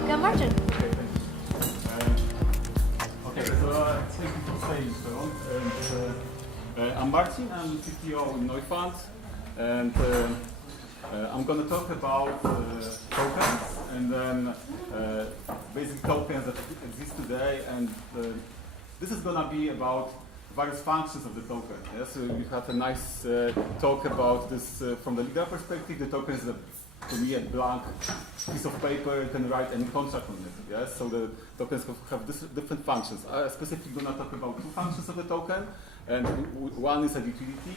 Welcome, Marcin. Okay, thank you. Okay, so thank you for staying so long. And, I'm Marcin, I'm the CTO in Neufund, and I'm going to talk about tokens, and then basic tokens that exist today, and this is going to be about various functions of the token. Yes, so we had a nice talk about this from the legal perspective. The token is to me a blank piece of paper. You can write any contract on it. Yes, so the tokens have different functions. I specifically going to talk about two functions of the token, and one is a utility,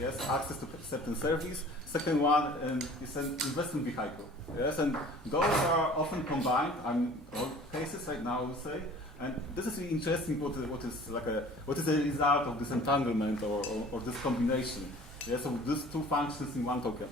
yes, access to certain service. Second one is an investment vehicle. Yes, and those are often combined. In all cases right now, I would say. And this is really interesting. What is the result of this entanglement or this combination? Yeah, so these two functions in one token.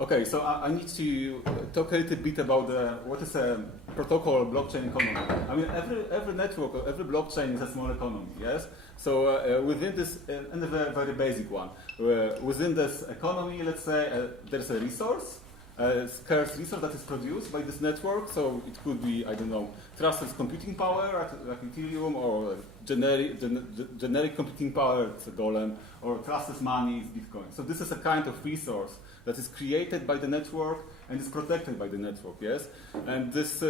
Okay, so I need to talk a little bit about what is a protocol blockchain economy. I mean, every network or every blockchain is a small economy. Yes. So within this, and a very basic one, within this economy, let's say there's a resource. A scarce resource that is produced by this network, so it could be, I don't know, trusted computing power like Ethereum, or generic computing power, it's a Golem, or trusted money, it's Bitcoin. So this is a kind of resource that is created by the network and is protected by the network, yes? And this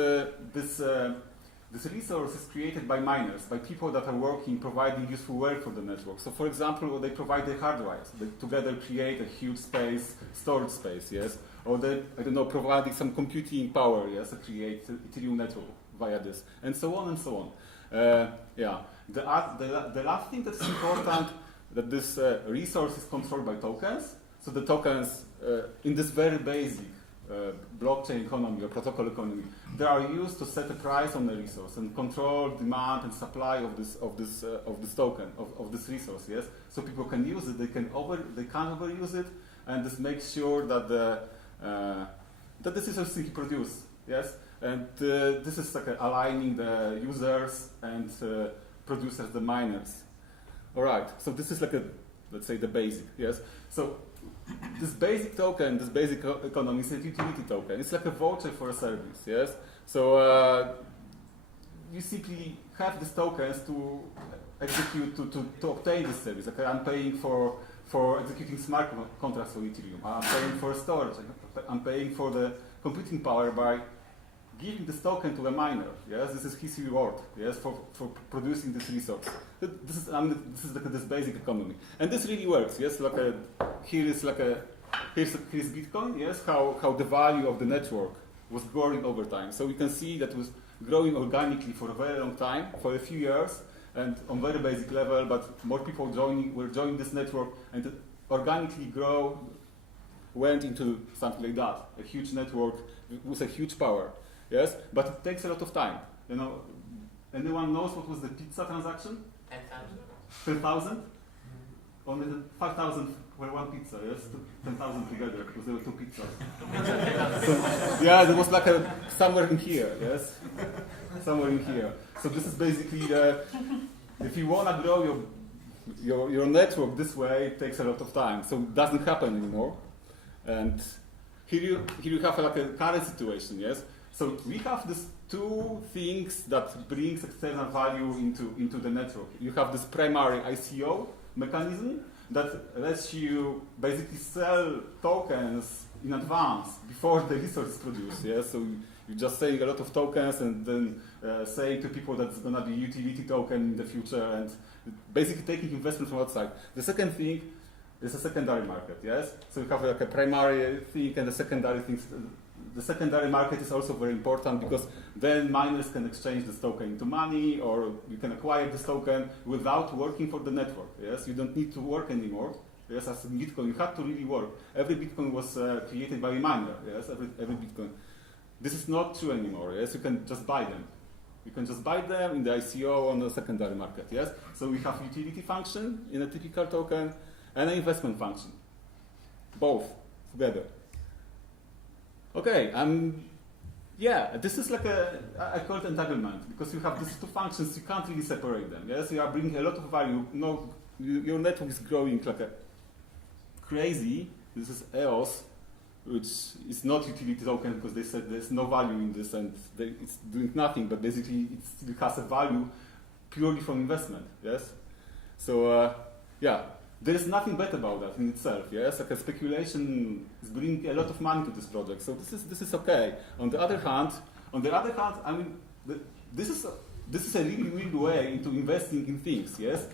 resource is created by miners, by people that are working, providing useful work for the network. So for example, they provide the hard drives, they together create a huge space, storage space, yes? Or they, I don't know, providing some computing power, yes, to create Ethereum network via this, and so on and so on. Yeah. The last thing that's important, that this resource is controlled by tokens. So the tokens in this very basic blockchain economy or protocol economy, they are used to set a price on the resource and control demand and supply of this token of this resource. Yes, so people can use it. They can't overuse it, and this makes sure that that this resource is produced. Yes, and this is like aligning the users and producers, the miners. All right. So this is like let's say the basic. Yes. So this basic token, this basic economy is a utility token. It's like a voucher for a service, yes? So you simply have these tokens to execute, to obtain this service. Okay, I'm paying for executing smart contracts for Ethereum. I'm paying for storage. I'm paying for the computing power by giving this token to a miner. Yes, this is his reward. Yes, for producing this resource. This is this basic economy, and this really works. Yes, here's Bitcoin. Yes, how the value of the network was growing over time. So we can see that it was growing organically for a very long time, for a few years, and on very basic level. But more people were joining this network, and it organically went into something like that, a huge network with a huge power. Yes, but it takes a lot of time. You know, anyone knows what was the pizza transaction? 10,000. Only 5,000 were one pizza. Yes, 10,000 together because there were two pizzas. So, yeah, there was like somewhere in here. Yes, somewhere in here. So this is basically if you wanna grow your network this way, it takes a lot of time. So it doesn't happen anymore. And here you have like a current situation. Yes. So we have these two things that brings external value into the network. You have this primary ICO mechanism that lets you basically sell tokens in advance before the resource is produced. Yeah? So you're just selling a lot of tokens and then saying to people that it's going to be a utility token in the future and basically taking investment from outside. The second thing is a secondary market. Yes. So you have like a primary thing and the secondary things. The secondary market is also very important because then miners can exchange this token into money, or you can acquire this token without working for the network. Yes, you don't need to work anymore. Yes, as in Bitcoin, you had to really work. Every Bitcoin was created by a miner. Yes, every Bitcoin. This is not true anymore. Yes, you can just buy them. You can just buy them in the ICO on the secondary market. Yes, so we have utility function in a typical token and an investment function, both together. Okay, yeah, this is like I call it entanglement, because you have these two functions, you can't really separate them. Yes, you are bringing a lot of value. No, your network is growing like crazy. This is EOS, which is not utility token because they said there's no value in this and it's doing nothing, but basically it still has a value purely from investment, yes? So, yeah, there is nothing bad about that in itself, yes? Like a speculation is bringing a lot of money to this project, so this is okay. On the other hand, I mean, this is a really weird way into investing in things, yes?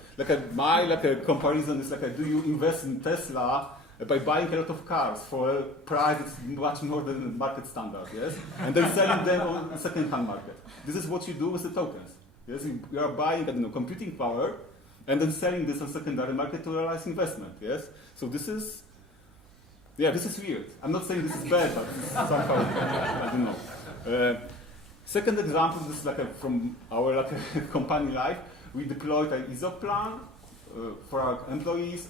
My comparison is do you invest in Tesla by buying a lot of cars for a price that's much more than the market standard, yes? And then selling them on a second-hand market. This is what you do with the tokens, yes? You are buying, I don't know, computing power, and then selling this on secondary market to realize investment, yes? So this is weird. I'm not saying this is bad, but this is somehow, I don't know. Second example is from our company life. We deployed an ESOP plan for our employees.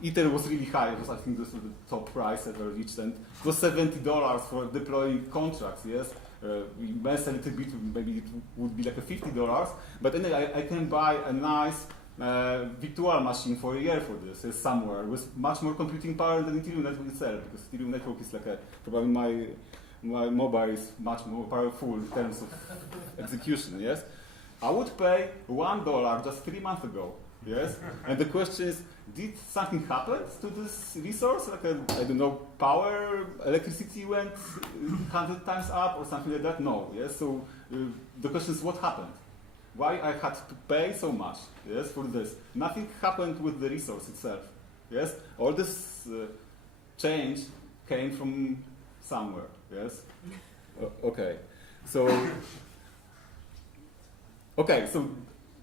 Ether was really high. It was, I think, this was the top price ever reached, and it was $70 for deploying contracts. Yes, we messed a little bit. Maybe it would be $50, but anyway, I can buy a nice virtual machine for a year for this somewhere with much more computing power than Ethereum network itself, because Ethereum network is probably my mobile is much more powerful in terms of execution. Yes, I would pay $1 just 3 months ago. Yes, and the question is, did something happen to this resource? I don't know, power, electricity went 100 times up or something like that? No. Yes, so the question is, what happened? Why I had to pay so much? Yes, for this. Nothing happened with the resource itself. Yes, all this change came from somewhere. Yes. Okay. So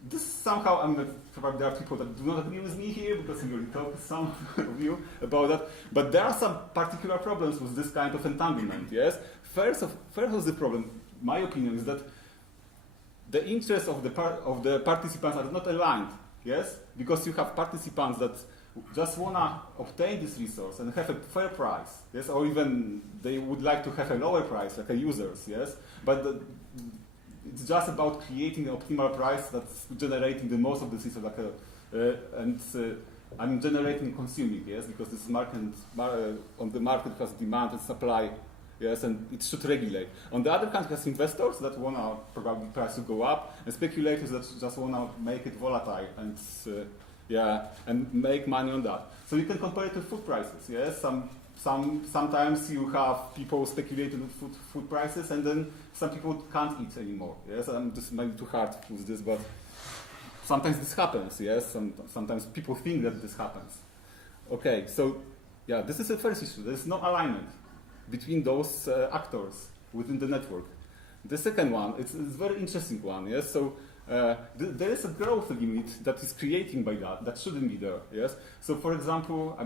this somehow, probably there are people that do not agree with me here because we already talked with some of you about that. But there are some particular problems with this kind of entanglement. Yes. First of the problem, my opinion, is that the interests of the participants are not aligned. Yes, because you have participants that just wanna obtain this resource and have a fair price. Yes, or even they would like to have a lower price, like a users. Yes, but it's just about creating an optimal price that's generating the most of the system, I'm generating and consuming, yes, because this market on the market has demand and supply, yes, and it should regulate. On the other hand, it has investors that want probably price to go up, and speculators that just want to make it volatile and and make money on that. So you can compare it to food prices, yes. Sometimes you have people speculating with food prices, and then some people can't eat anymore. Yes, I'm just maybe too hard with this, but sometimes this happens. Yes, sometimes people think that this happens. Okay, so this is the first issue. There is no alignment between those actors within the network. The second one, it's a very interesting one. Yes, so there is a growth limit that is creating by that shouldn't be there. Yes, so for example, I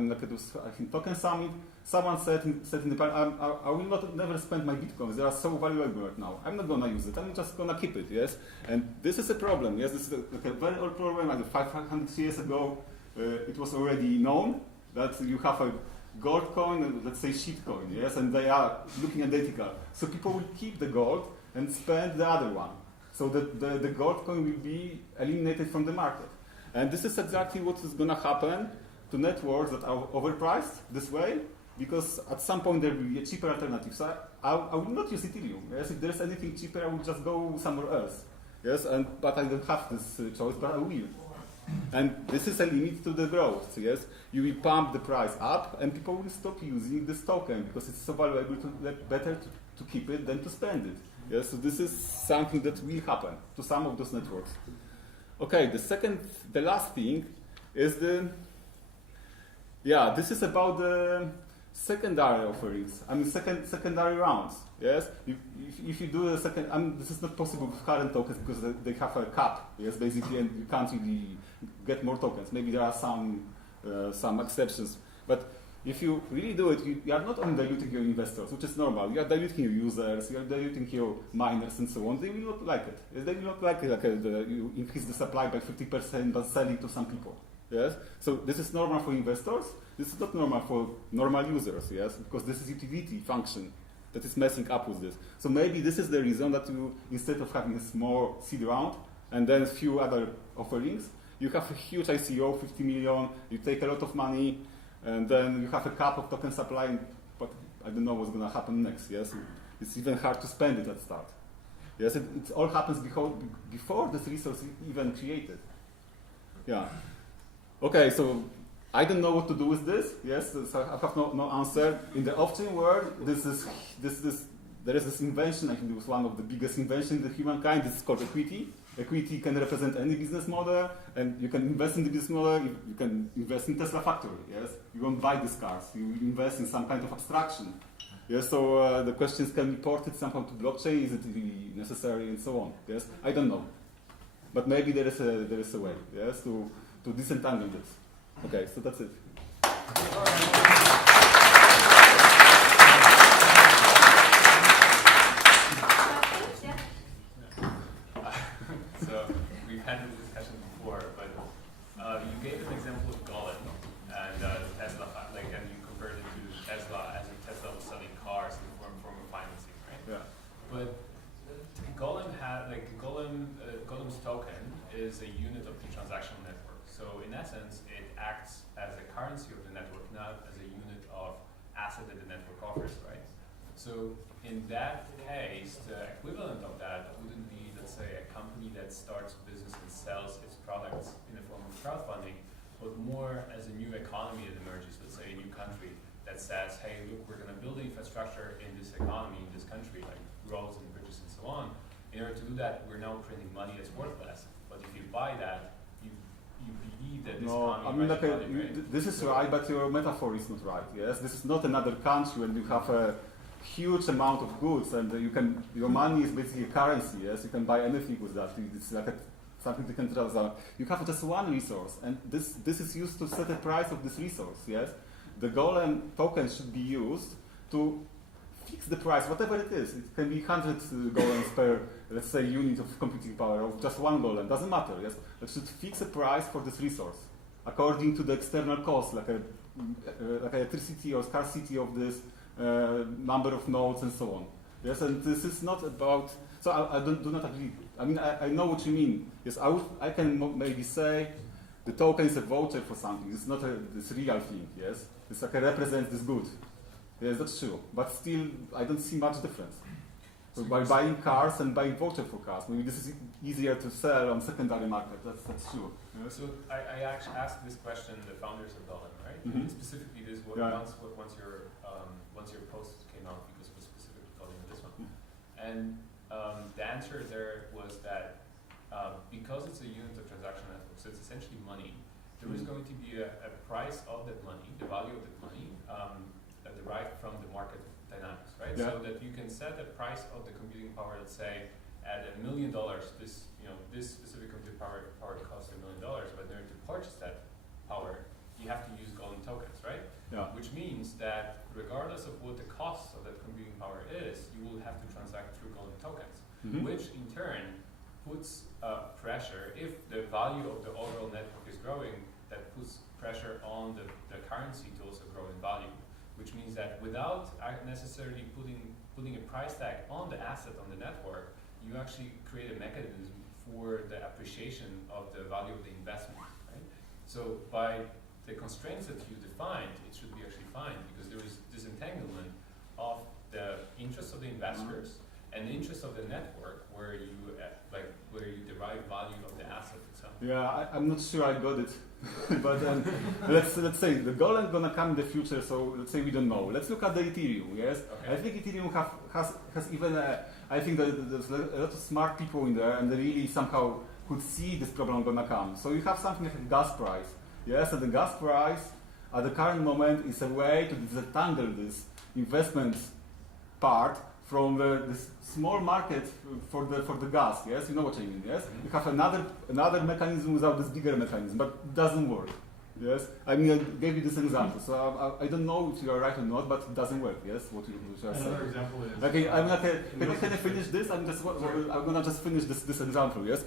think Token Summit. Someone said in the panel, I will never spend my bitcoins. They are so valuable right now. I'm not gonna use it. I'm just gonna keep it. Yes, and this is a problem. Yes, this is a very old problem. 500 years ago, it was already known that you have a gold coin and let's say shit coin. Yes, and they are looking identical. So people will keep the gold and spend the other one. So the gold coin will be eliminated from the market. And this is exactly what is gonna happen to networks that are overpriced this way. Because at some point there will be a cheaper alternative. So I will not use Ethereum. Yes, if there's anything cheaper, I will just go somewhere else. Yes, but I don't have this choice, but I will. And this is a limit to the growth. Yes, you will pump the price up, and people will stop using this token because it's so valuable. Better to keep it than to spend it. Yes, so this is something that will happen to some of those networks. Okay, the last thing is this is about the secondary offerings. Secondary rounds. Yes, if you do a second, this is not possible with current tokens because they have a cap. Yes, basically, and you can't really get more tokens. Maybe there are some exceptions, but if you really do it, you are not only diluting your investors, which is normal. You are diluting your users, you are diluting your miners, and so on. They will not like it. They will not like it. You increase the supply by 50%, but selling to some people. Yes, so this is normal for investors. This is not normal for normal users, yes, because this is utility function that is messing up with this. So maybe this is the reason that you, instead of having a small seed round and then a few other offerings, you have a huge ICO, 50 million, you take a lot of money, And then you have a cap of token supply, but I don't know what's going to happen next. Yes, it's even hard to spend it at start. Yes, it all happens before this resource is even created. Yeah. Okay, so I don't know what to do with this. Yes, so I have no answer. In the off-chain world, there is this invention. I think it was one of the biggest inventions in humankind. This is called equity. Equity can represent any business model, and you can invest in the business model. You can invest in Tesla factory. Yes, you won't buy these cars. You invest in some kind of abstraction. Yes, so the questions can be ported somehow to blockchain. Is it really necessary, and so on? Yes, I don't know, but maybe there is a way. Yes, to disentangle this. Okay, so that's it. So we've had this discussion before, but you gave an example of Golem and Tesla, and you compared it to Tesla as if Tesla was selling cars in the form of financing, right? Yeah. But Golem's token is a unit of the transactional network. So in essence, it acts as a currency of the network, not as a unit of asset that the network offers, right? So in that case, the equivalent of that wouldn't be, let's say, a company that starts business and sells its products in the form of crowdfunding, but more as a new economy that emerges, let's say a new country that says, hey, look, we're going to build infrastructure in this economy, in this country, like roads and bridges and so on. In order to do that, we're now printing money that's worth less. But if you buy that, you believe that this economy right? This is right, but your metaphor is not right. Yes, this is not another country when you have a huge amount of goods and your money is basically a currency. Yes, you can buy anything with that. It's like something you can transfer. You have just one resource, and this is used to set the price of this resource. Yes, the Golem token should be used to fix the price, whatever it is. It can be 100 golems per, let's say, unit of computing power, or just one golem. Doesn't matter. Yes, it should fix a price for this resource according to the external cost, like electricity or scarcity of this number of nodes and so on. Yes, and this is not about. So I do not agree. I mean, I know what you mean. Yes, I can maybe say the token is a voucher for something. It's not this real thing. Yes, it's like represents this good. Yes, that's true. But still, I don't see much difference. So by buying cars and buying voucher for cars, maybe this is easier to sell on secondary market. That's true. Yes. So I actually asked this question the founders of Golem, right? Mm-hmm. Specifically, this once your post came out, because it was specifically calling it this one, and the answer there was that because it's a unit of transaction network, so it's essentially money. There is going to be a price of that money, the value of that money, derived from the market dynamics, right? Yeah. So that you can set the price of the computing power, let's say, at $1 million. This specific computing power costs $1 million, but in order to purchase that power, you have to use Golem tokens, right? Yeah. Which means that regardless of what the cost of that computing power is, you will have to transact through Golem tokens, Mm-hmm. which in turn puts pressure. If the value of the overall network is growing, that puts pressure on the currency to also grow in value. Which means that without necessarily putting a price tag on the asset on the network, you actually create a mechanism for the appreciation of the value of the investment, right? So by the constraints that you defined, it should be actually fine, because there is disentanglement of the interests of the investors and the interest of the network, where you derive value of the asset itself. Yeah, I'm not sure I got it. But let's say the Golem gonna come in the future. So let's say we don't know. Let's look at the Ethereum. Yes, okay. I think Ethereum has even. I think that there's a lot of smart people in there, and they really somehow could see this problem gonna come. So you have something like a gas price. Yes, and the gas price at the current moment is a way to disentangle this investment part from this small market for the gas. Yes, you know what I mean. Yes, you have another mechanism without this bigger mechanism, but it doesn't work. Yes, I mean, I gave you this example, so I don't know if you are right or not, but it doesn't work. Yes, what you are saying. Another example is. Okay, can I finish this? I'm gonna just finish this example. Yes,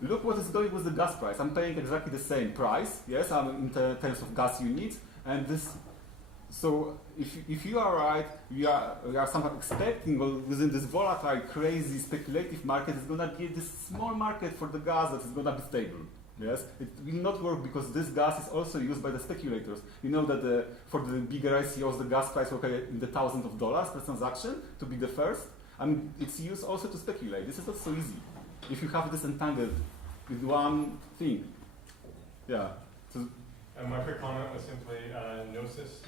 look what is going with the gas price. I'm paying exactly the same price. Yes, I'm in terms of gas units, and this. So if you are right, we are somehow expecting within this volatile, crazy, speculative market is going to be this small market for the gas that is going to be stable. Yes, it will not work because this gas is also used by the speculators. You know that for the bigger ICOs, the gas price will be in the thousands of dollars per transaction to be the first. I mean, it's used also to speculate. This is not so easy. If you have this entangled with one thing, yeah. So my quick comment was simply Gnosis.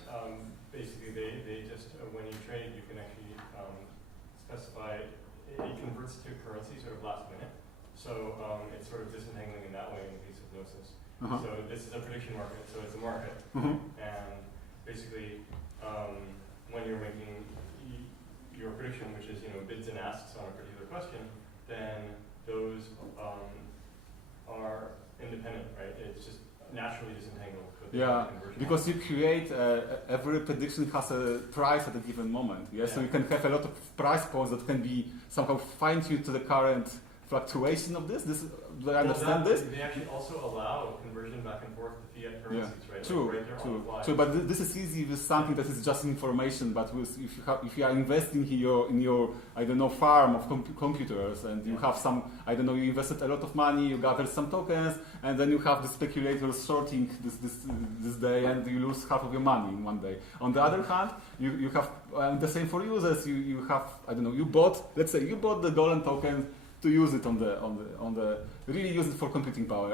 Basically, they just when you trade, you can actually specify. It converts to currency sort of last minute. So it's sort of disentangling in that way in the case of Gnosis. So this is a prediction market, so it's a market. And basically, when you're making your prediction, which is bids and asks on a particular question, then those are independent, right? It's just naturally disentangled. Yeah, because you create every prediction has a price at a given moment. Yeah? So you can have a lot of price points that can be somehow fine-tuned to the current fluctuation of this. Do I understand this? They actually also allow conversion back and forth to fiat currencies, right? True, like right there on the fly. true. But this is easy with something that is just information. But if you are investing in your I don't know farm of computers and you have some you invested a lot of money, you gathered some tokens, and then you have the speculators shorting this day, and you lose half of your money in one day. On the other hand, you have the same for users. You have you bought the golden token to use it on the really use it for computing power.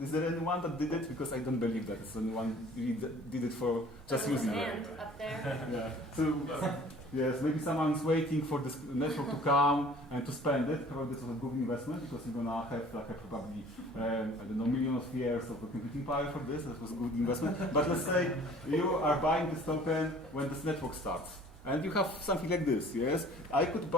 Is there anyone that did it? Because I don't believe that anyone really did it for just using it. Up there. Yeah. So yes, maybe someone's waiting for this network to come and to spend it. Probably this was a good investment because you're gonna have probably millions of years of computing power for this. That was a good investment. But let's say you are buying this token when this network starts. And you have something like this, yes? I could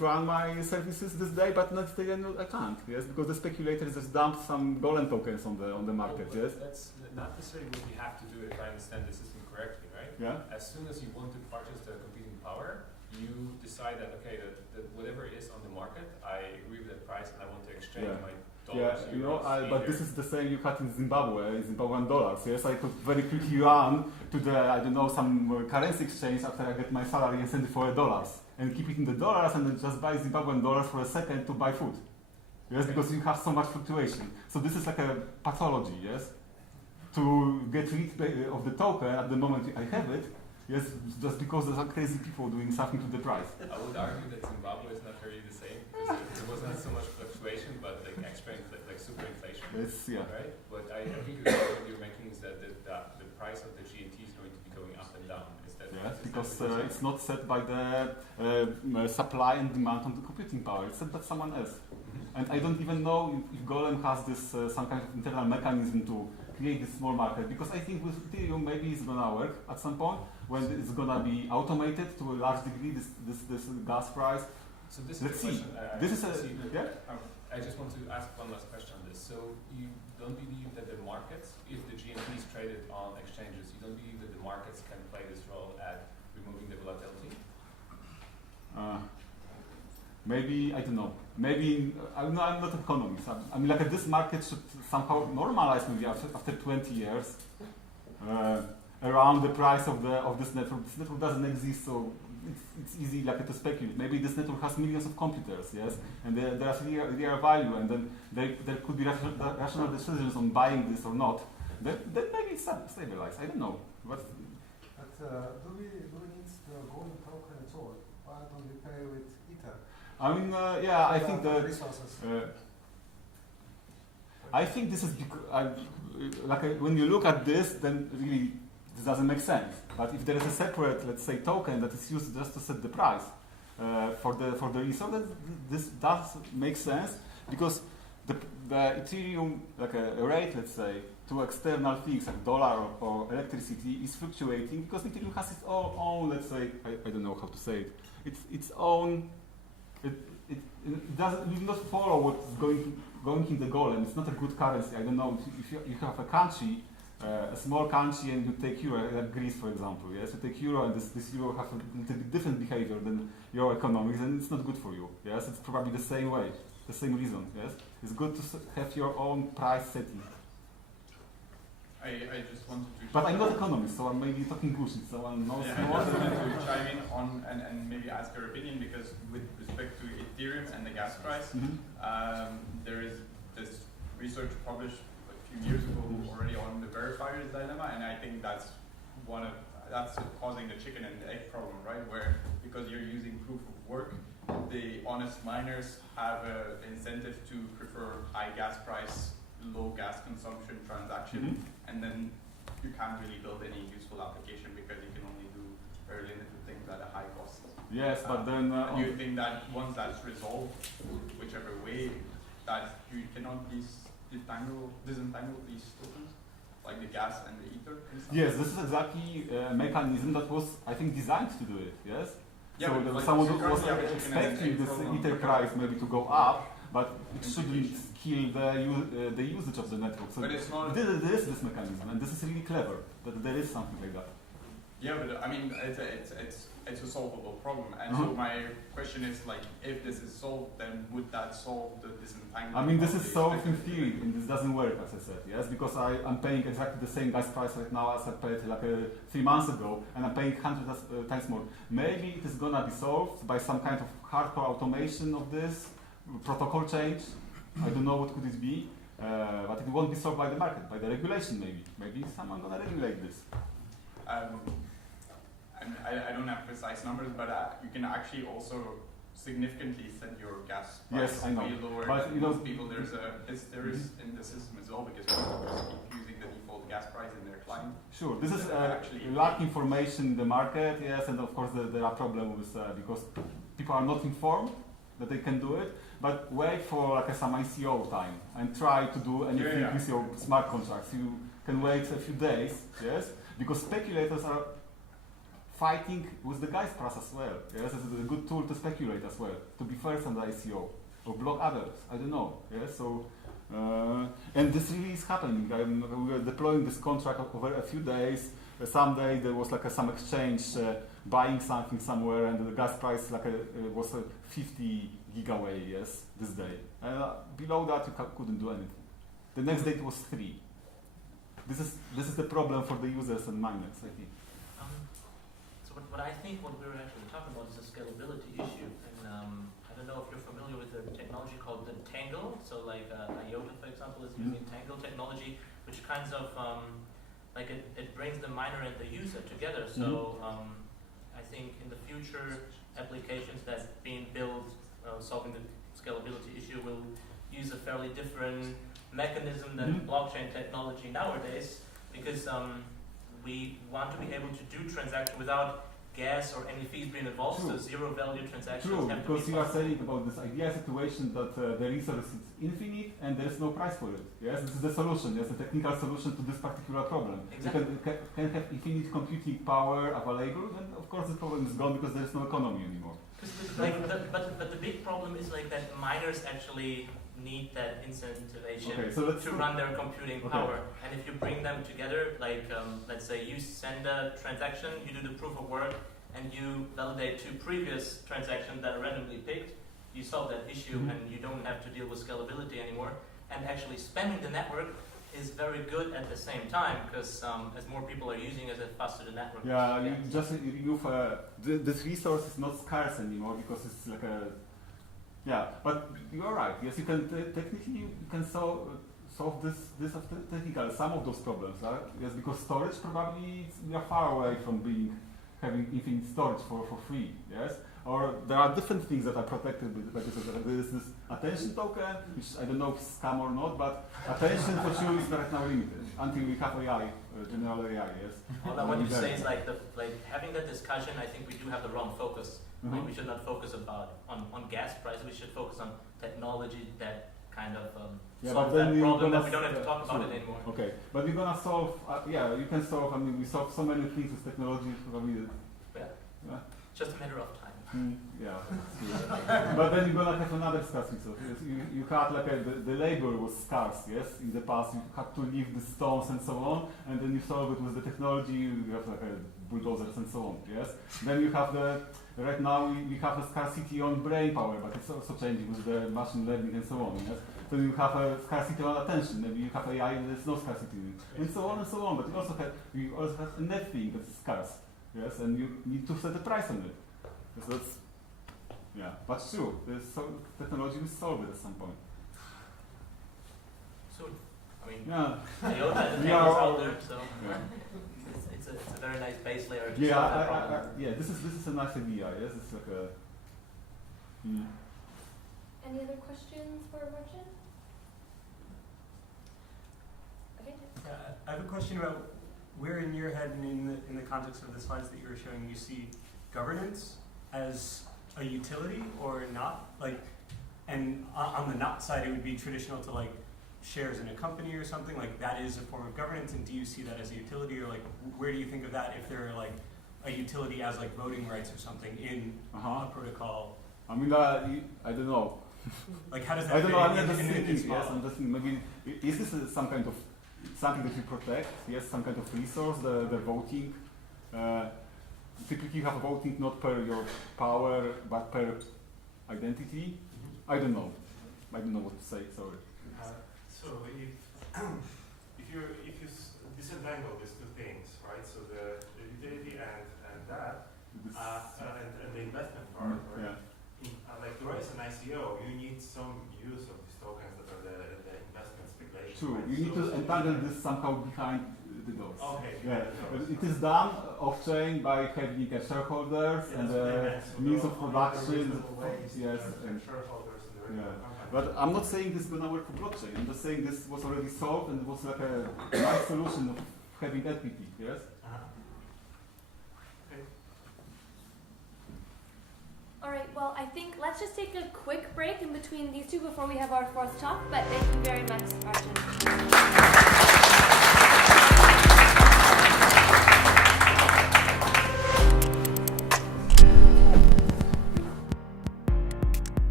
run my services this day, but next day I can't, yes? Because the speculators just dumped some golden tokens on the market, yes? That's not necessarily what you have to do if I understand the system correctly, right? Yeah. As soon as you want to purchase the computing power, you decide that, okay, that whatever is on the market, I agree with that price and I want to exchange my dollars. Yeah, but this is the same you had in Zimbabwean dollars. Yes, I could very quickly run to the some currency exchange after I get my salary and send it for $1 and keep it in the dollars and then just buy Zimbabwean dollars for a second to buy food. Yes, because you have so much fluctuation. So this is like a pathology. Yes, to get rid of the token at the moment I have it. Yes, just because there's crazy people doing something to the price. I would argue that Zimbabwe is not really the same because there wasn't so much fluctuation, but like extra, like super inflation. Yes, yeah. Right? But I think the point you're making is that the price of the GNT is going to be going up and down. Yes, because it's not set by the supply and demand on the computing power. It's set by someone else. And I don't even know if Golem has this some kind of internal mechanism to create this small market. Because I think with Ethereum maybe it's gonna work at some point when it's gonna be automated to a large degree. This gas price. So this is Let's the see. question. Yeah. I just want to ask one last question on this. So you don't believe that the markets, if the GNT is traded on exchanges, you don't believe that the markets can play this role at removing the volatility? Maybe, I don't know. Maybe, I'm not an economist. I mean, like this market should somehow normalize maybe after 20 years around the price of this network. This network doesn't exist, so it's easy like to speculate. Maybe this network has millions of computers, yes, and there's real value, and then there could be rational decisions on buying this or not. Then maybe it's stabilized. I don't know. But do we need the golden token at all? Why don't we pay with Ether? I mean, I think the resources. I think this is when you look at this, then really this doesn't make sense. But if there is a separate, let's say, token that is used just to set the price for the resource, then this does make sense because the Ethereum, like a rate, let's say, to external things like dollar or electricity is fluctuating because Ethereum has its own, let's say, I don't know how to say it. Its own. It doesn't not follow what's going in the golem. It's not a good currency. I don't know if you have a country, a small country, and you take euro, like Greece, for example. Yes, you take euro, and this euro has a little bit different behavior than your economics, and it's not good for you. Yes, it's probably the same way, the same reason. Yes, it's good to have your own price setting. I just wanted to. But I'm not an economist, so I'm maybe talking bullshit. Someone knows I more. just wanted to chime in on and maybe ask your opinion because with respect to Ethereum and the gas price, there is this research published a few years ago already on the verifier's dilemma, and I think that's causing the chicken and the egg problem, right? Where because you're using proof of work, the honest miners have an incentive to prefer high gas price, low gas consumption transaction, and then you can't really build any useful application because you can only do very limited things at a high cost. Yes, but then do you think that once that's resolved, whichever way, that you cannot disentangle these tokens, like the gas and the ether? Yes, this is exactly a mechanism that was, I think, designed to do it. Yes. Yeah, so but like someone you was currently have a chicken and expecting egg this problem ether because price of maybe to go up, but it shouldn't kill the usage of the network. So but it's not. there is this mechanism, and this is really clever that there is something like that. Yeah, but I mean, it's a solvable problem, and so my question is like, if this is solved, then would that solve the disentanglement? I mean, this is solved in theory, and this doesn't work, as I said, yes, because I'm paying exactly the same gas price right now as I paid like 3 months ago, and I'm paying 100 times more. Maybe it is gonna be solved by some kind of hardcore automation of this protocol change. I don't know what could it be, but it won't be solved by the market, by the regulation maybe. Maybe someone gonna regulate this. I don't have precise numbers, but you can actually also significantly set your gas price Yes, I know. way lower But than you know, most people. There is in the system as well, because people just keep using the default gas price in their client. Sure, this is actually lack information in the market, yes, and of course there are problems because people are not informed that they can do it, but wait for like some ICO time and try to do anything with your smart contracts. You can wait a few days, yes, because speculators are fighting with the gas price as well. Yes, this is a good tool to speculate as well, to be first on the ICO or block others. I don't know. Yes, so and this really is happening. We were deploying this contract over a few days. Someday there was like some exchange buying something somewhere, and the gas price was 50 gigaway. Yes, this day. Below that you couldn't do anything. The next day it was 3. This is the problem for the users and miners, I think. But I think what we're actually talking about is a scalability issue, and I don't know if you're familiar with a technology called Entangle. So like IOTA, for example, is using Entangle technology, which kinds of it brings the miner and the user together. So I think in the future, applications that's being built solving the scalability issue will use a fairly different mechanism than blockchain technology nowadays, because we want to be able to do transactions without gas or any fees being involved, so zero value transactions True, have because to be you are saying about this idea situation that the resource is infinite and there is no price for it. Yes, this is the solution. Yes, the technical solution to this particular problem. Exactly. You can have infinite computing power available, and of course the problem is gone because there is no economy anymore. But the big problem is like that miners actually need that incentivization to run their computing power. And if you bring them together, like let's say you send a transaction, you do the proof of work, and you validate 2 previous transactions that are randomly picked, you solve that issue and you don't have to deal with scalability anymore. And actually spamming the network is very good at the same time, because as more people are using it, the faster the network. Yeah, you just remove this resource is not scarce anymore because it's like a but you are right. Yes, you can technically you can solve this technical some of those problems. Yes, because storage probably we are far away from having infinite storage for free. Yes, or there are different things that are protected by this. There is this attention token, which I don't know if it's scam or not, but attention for sure is right now limited until we have AI, general AI. Yes. Well, what you say is like having that discussion. I think we do have the wrong focus. Like we should not focus on gas price. We should focus on technology that kind of solves that problem that we don't have to talk about it anymore. Okay, but we're gonna solve. You can solve. I mean, we solve so many things with technology. Probably. Yeah. Just a matter of time. But then you're gonna have another discussion. So you had like the labor was scarce. Yes, in the past you had to leave the stones and so on, and then you solve it with the technology. You have like bulldozers and so on. Yes. Then you have right now we have a scarcity on brain power, but it's also changing with the machine learning and so on. Yes. So you have a scarcity on attention. Maybe you have AI and there's no scarcity, and so on and so on. But you also have a net thing that's scarce. Yes, and you need to set a price on it. So that's but true. Technology will solve it at some point. So soon. I mean, Yeah. IOTA and Yeah. Entangle's out there, so Yeah. it's a very nice base layer to Yeah, solve that problem. yeah. This is a nice idea. Yes, it's like a. Any other questions for Marcin? Okay. I have a question about where in your head and in the context of the slides that you were showing, you see governance as a utility or not? Like, and on the not side, it would be traditional to like shares in a company or something, like that is a form of governance, and do you see that as a utility, or like where do you think of that if there are like a utility as like voting rights or something in a protocol? I mean, I don't know. Like how does that I don't know. I'm fit just in thinking. this Yes, model? I'm just thinking. Maybe is this some kind of something that you protect? Yes, some kind of resource. The voting. Typically, you have voting not per your power, but per identity. I don't know. I don't know what to say. Sorry. So if you disentangle these two things, right? So the utility and that and the investment part, right? Yeah. Like to raise an ICO, you need some use of these tokens that are the investment speculation. True. Right? You need to entangle this somehow behind the doors. Okay. Yeah. It is done off chain by having shareholders and means of production. Yes. And shareholders and the regular Yeah. company. But I'm not saying this is gonna work for blockchain. I'm just saying this was already solved and it was like a nice solution of having equity. Yes. Okay. All right, well, I think let's just take a quick break in between these two before we have our fourth talk, but thank you very much, Marcin.